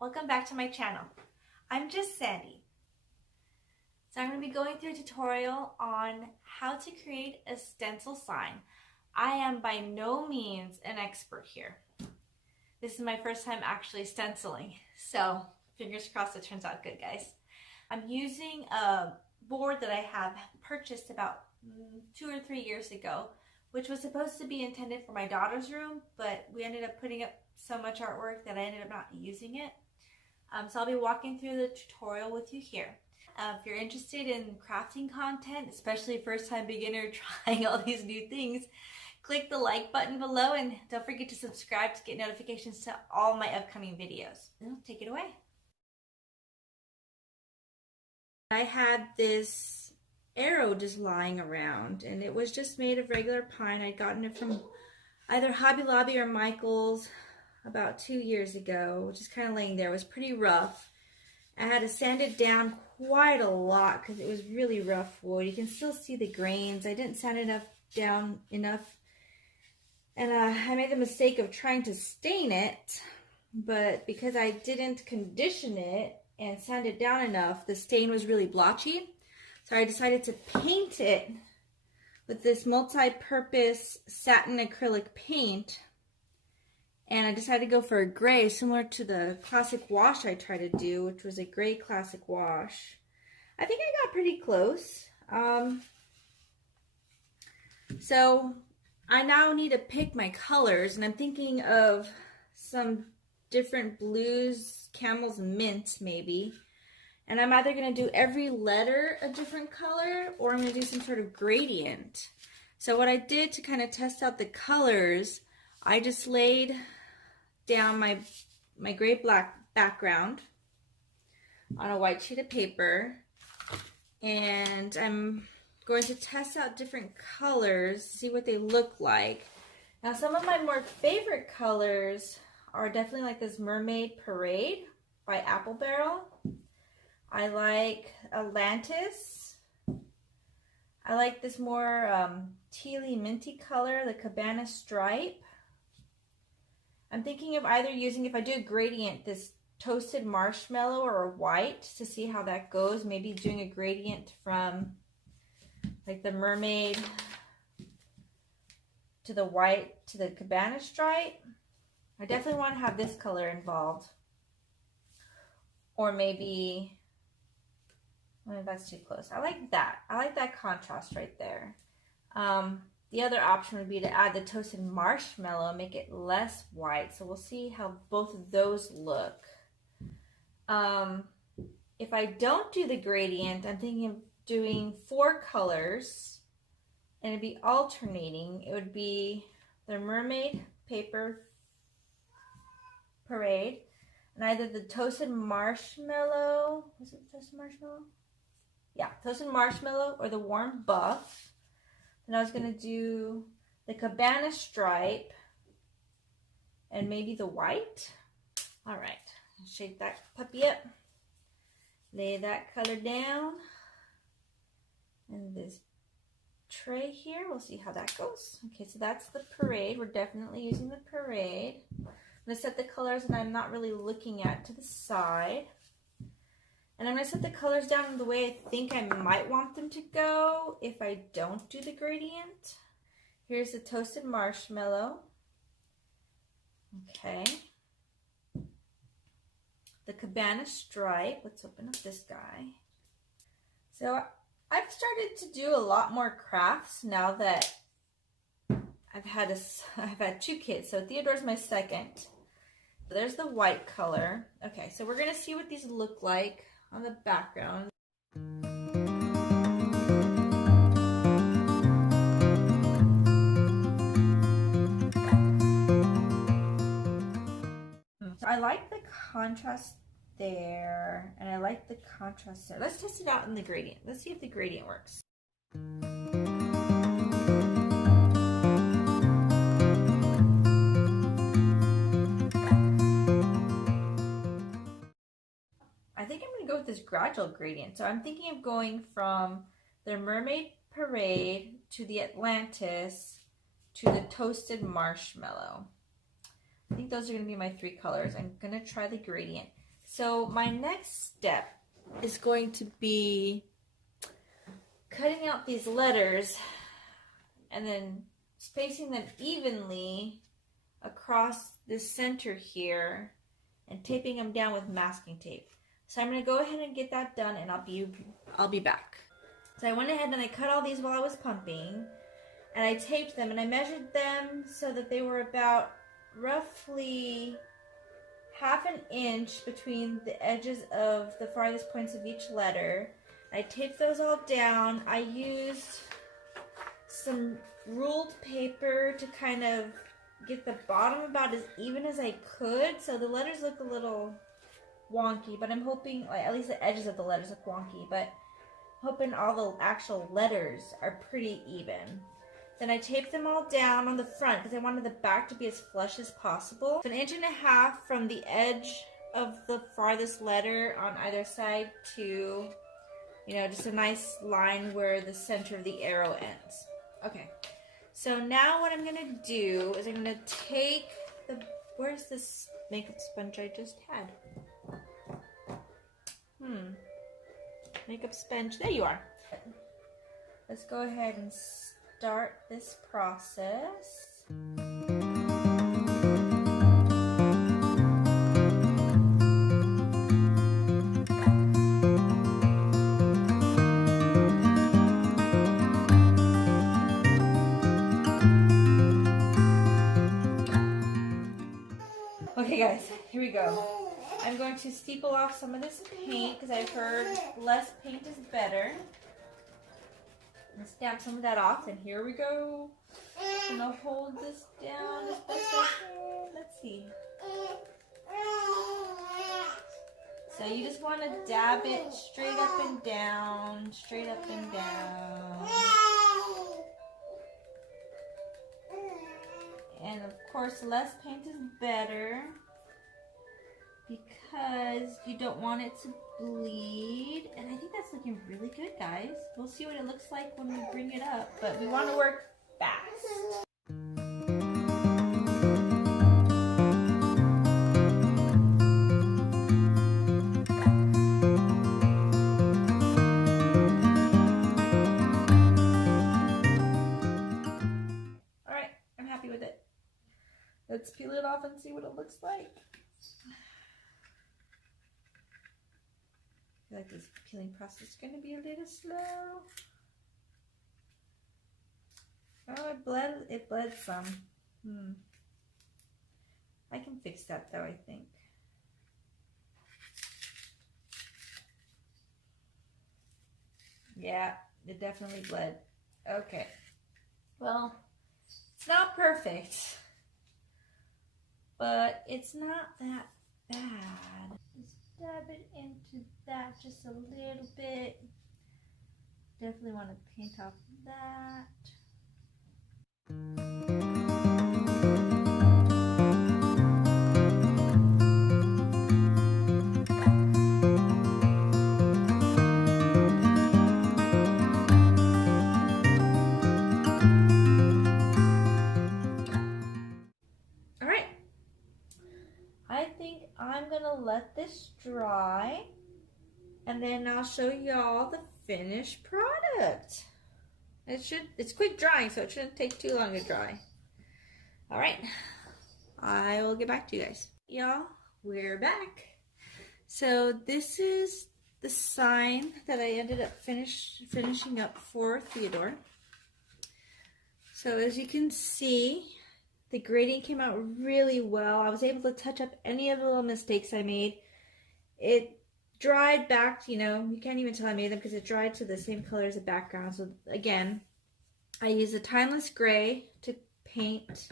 Welcome back to my channel. I'm just Sandy. So I'm going to be going through a tutorial on how to create a stencil sign. I am by no means an expert here. This is my first time actually stenciling, so fingers crossed it turns out good, guys. I'm using a board that I have purchased about 2 or 3 years ago, which was supposed to be intended for my daughter's room, but we ended up putting up so much artwork that I ended up not using it. So I'll be walking through the tutorial with you here. If you're interested in crafting content, especially first time beginner trying all these new things, click the like button below and don't forget to subscribe to get notifications to all my upcoming videos. Take it away. I had this arrow just lying around and it was just made of regular pine. I'd gotten it from either Hobby Lobby or Michael's about 2 years ago, just kind of laying there. It was pretty rough. I had to sand it down quite a lot because it was really rough wood. You can still see the grains. I didn't sand it down enough, and I made the mistake of trying to stain it, but because I didn't condition it and sand it down enough, the stain was really blotchy. So I decided to paint it with this multi-purpose satin acrylic paint. And I decided to go for a gray, similar to the classic wash I tried to do, which was a gray classic wash. I think I got pretty close. So I now need to pick my colors, and I'm thinking of some different blues, camels, and mints maybe. And I'm either going to do every letter a different color, or I'm going to do some sort of gradient. So what I did to kind of test out the colors, I just laid down my gray black background on a white sheet of paper, and I'm going to test out different colors, see what they look like. Now some of my more favorite colors are definitely like this Mermaid Parade by Apple Barrel. I like Atlantis. I like this more tealy minty color, the Cabana Stripe. I'm thinking of either using, if I do a gradient, this toasted marshmallow or a white to see how that goes. Maybe doing a gradient from like the mermaid to the white to the Cabana Stripe. I definitely want to have this color involved. Or maybe, well, that's too close. I like that. I like that contrast right there. The other option would be to add the toasted marshmallow, make it less white. So we'll see how both of those look. If I don't do the gradient, I'm thinking of doing 4 colors, and it'd be alternating. It would be the Mermaid Paper Parade, and either the toasted marshmallow, was it toasted marshmallow? Yeah, toasted marshmallow or the warm buff. And I was going to do the Cabana Stripe and maybe the white. All right, shake that puppy up. Lay that color down in this tray here. We'll see how that goes. Okay, so that's the parade. We're definitely using the parade. I'm going to set the colors that I'm not really looking at to the side. And I'm going to set the colors down the way I think I might want them to go if I don't do the gradient. Here's the toasted marshmallow. Okay. The Cabana Stripe. Let's open up this guy. So I've started to do a lot more crafts now that I've had 2 kids. So Theodore's my second. There's the white color. Okay, so we're going to see what these look like on the background. So I like the contrast there, and I like the contrast there. Let's test it out in the gradient. Let's see if the gradient works. I think I'm going to go with this gradual gradient. So I'm thinking of going from the Mermaid Parade to the Atlantis to the Toasted Marshmallow. I think those are going to be my 3 colors. I'm going to try the gradient. So my next step is going to be cutting out these letters and then spacing them evenly across the center here and taping them down with masking tape. So I'm going to go ahead and get that done, and I'll be back. So I went ahead and I cut all these while I was pumping, and I taped them, and I measured them so that they were about roughly ½ an inch between the edges of the farthest points of each letter. I taped those all down. I used some ruled paper to kind of get the bottom about as even as I could, so the letters look a little wonky, but I'm hoping, like, at least the edges of the letters look wonky, but hoping all the actual letters are pretty even. Then I taped them all down on the front because I wanted the back to be as flush as possible. So 1.5 inches from the edge of the farthest letter on either side to, you know, just a nice line where the center of the arrow ends. Okay, so now what I'm gonna do is I'm gonna take the, where's this makeup sponge I just had? Makeup sponge, there you are. Let's go ahead and start this process. Okay guys, here we go. I'm going to steeple off some of this paint because I've heard less paint is better. And stamp some of that off, and here we go. I'm gonna hold this down as best I can. Let's see. So you just want to dab it straight up and down, straight up and down. And of course, less paint is better because you don't want it to bleed. And I think that's looking really good, guys. We'll see what it looks like when we bring it up, but we want to work fast. All right, I'm happy with it. Let's peel it off and see what it looks like. I feel like this peeling process is going to be a little slow. Oh, it bled some. I can fix that though, I think. Yeah, it definitely bled. Okay. Well, it's not perfect, but it's not that bad. Just dab it into that just a little bit. Definitely want to paint off that. All right. I think I'm gonna let this dry, and then I'll show y'all the finished product. It's quick drying, so it shouldn't take too long to dry. All right, I will get back to you guys. Y'all, we're back. So this is the sign that I ended up finishing up for Theodore. So as you can see, the gradient came out really well. I was able to touch up any of the little mistakes I made. It dried back, you know, you can't even tell I made them because it dried to the same color as the background. So again, I used a timeless gray to paint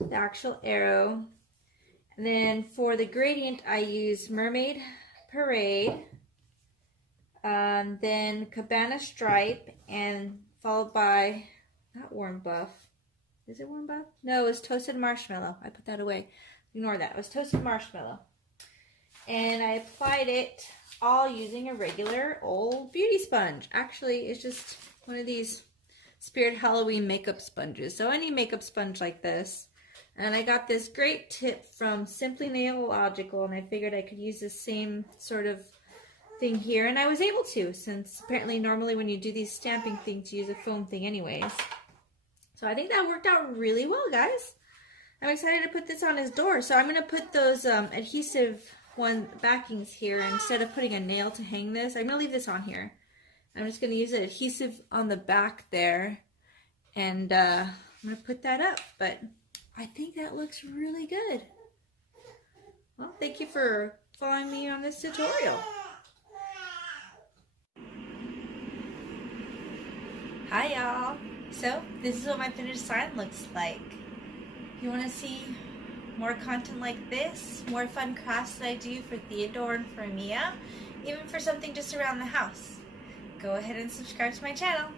the actual arrow. And then for the gradient, I used Mermaid Parade, then Cabana Stripe, and followed by, not Warm Buff. Is it Warm Buff? No, it was Toasted Marshmallow. I put that away. Ignore that. It was Toasted Marshmallow. And I applied it all using a regular old beauty sponge. Actually, it's just one of these Spirit Halloween makeup sponges. So any makeup sponge like this, And I got this great tip from Simply Nailogical, and I figured I could use the same sort of thing here, and I was able to, since apparently normally when you do these stamping things you use a foam thing anyways. So I think that worked out really well, guys. I'm excited to put this on his door. So I'm going to put those adhesive backings here instead of putting a nail to hang this. I'm going to leave this on here. I'm just going to use the adhesive on the back there, and I'm going to put that up. But I think that looks really good. Well, thank you for following me on this tutorial. Hi y'all! So this is what my finished sign looks like. You want to see more content like this, more fun crafts that I do for Theodore and for Mia, even for something just around the house, go ahead and subscribe to my channel.